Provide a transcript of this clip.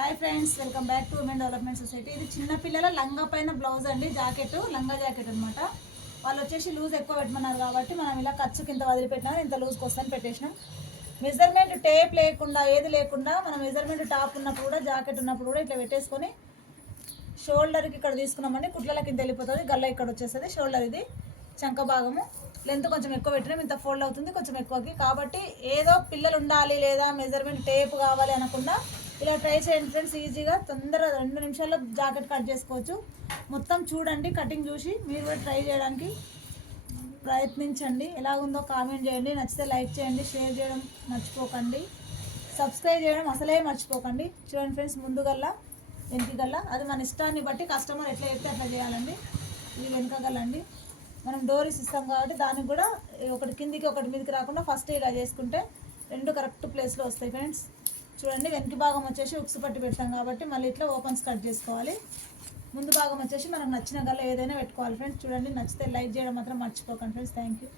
Hi friends welcome back to women development society ఇది చిన్నపిల్లల లంగా పైన బ్లౌజ్ అండి జాకెట్ లంగా జాకెట్ అనమాట వాళ్ళు వచ్చేసి లూజ్ ఎక్కువ పెట్టమన్నారు కాబట్టి మనం ఇలా ఖర్చు కింద వదిలిపెట్టినా ఇంత లూజ్కి వస్తాను పెట్టేసినాం. మెజర్మెంట్ టేప్ లేకుండా ఏది లేకుండా మనం మెజర్మెంట్ టాప్ ఉన్నప్పుడు కూడా జాకెట్ ఉన్నప్పుడు కూడా ఇట్లా పెట్టేసుకొని షోల్డర్కి ఇక్కడ తీసుకున్నామండి. కుట్లలకి ఇంత వెళ్ళిపోతుంది గల్ల ఇక్కడ వచ్చేస్తుంది. షోల్డర్ ఇది చంక భాగము. లెంత్ కొంచెం ఎక్కువ పెట్టినాం ఇంత ఫోల్డ్ అవుతుంది కొంచెం ఎక్కువకి. కాబట్టి ఏదో పిల్లలు ఉండాలి లేదా మెజర్మెంట్ టేప్ కావాలి అనకుండా ఇలా ట్రై చేయండి ఫ్రెండ్స్ ఈజీగా. తొందరగా రెండు నిమిషాల్లో జాకెట్ కట్ చేసుకోవచ్చు. మొత్తం చూడండి కటింగ్ చూసి మీరు కూడా ట్రై చేయడానికి ప్రయత్నించండి. ఎలా ఉందో కామెంట్ చేయండి నచ్చితే లైక్ చేయండి షేర్ చేయడం మర్చిపోకండి. సబ్స్క్రైబ్ చేయడం అసలే మర్చిపోకండి. చూడండి ఫ్రెండ్స్ ముందుగల్లా వెనుకగల్లా. అది మన ఇష్టాన్ని బట్టి కస్టమర్ ఎట్లా చెప్తే అట్లా చేయాలండి. ఇది వెనుకగలండి మనం డోరీస్ ఇస్తాం కాబట్టి దానికి కూడా ఒకటి కిందికి ఒకటి మీదకి రాకుండా ఫస్ట్ ఇలా చేసుకుంటే రెండు కరెక్ట్ ప్లేస్లో వస్తాయి ఫ్రెండ్స్. చూడండి వెనక భాగం వచ్చేసి ఉక్స్ పట్టి పెడతాం కాబట్టి మళ్ళీ ఇట్లా ఓపెన్స్ కట్ చేసుకోవాలి. ముందు భాగం వచ్చేసి మనకు నచ్చిన గల్ల ఏదైనా పెట్టుకోవాలి ఫ్రెండ్స్ చూడండి నచ్చితే లైక్ చేయడం మాత్రం మర్చిపోకండి ఫ్రెండ్స్ థ్యాంక్ యూ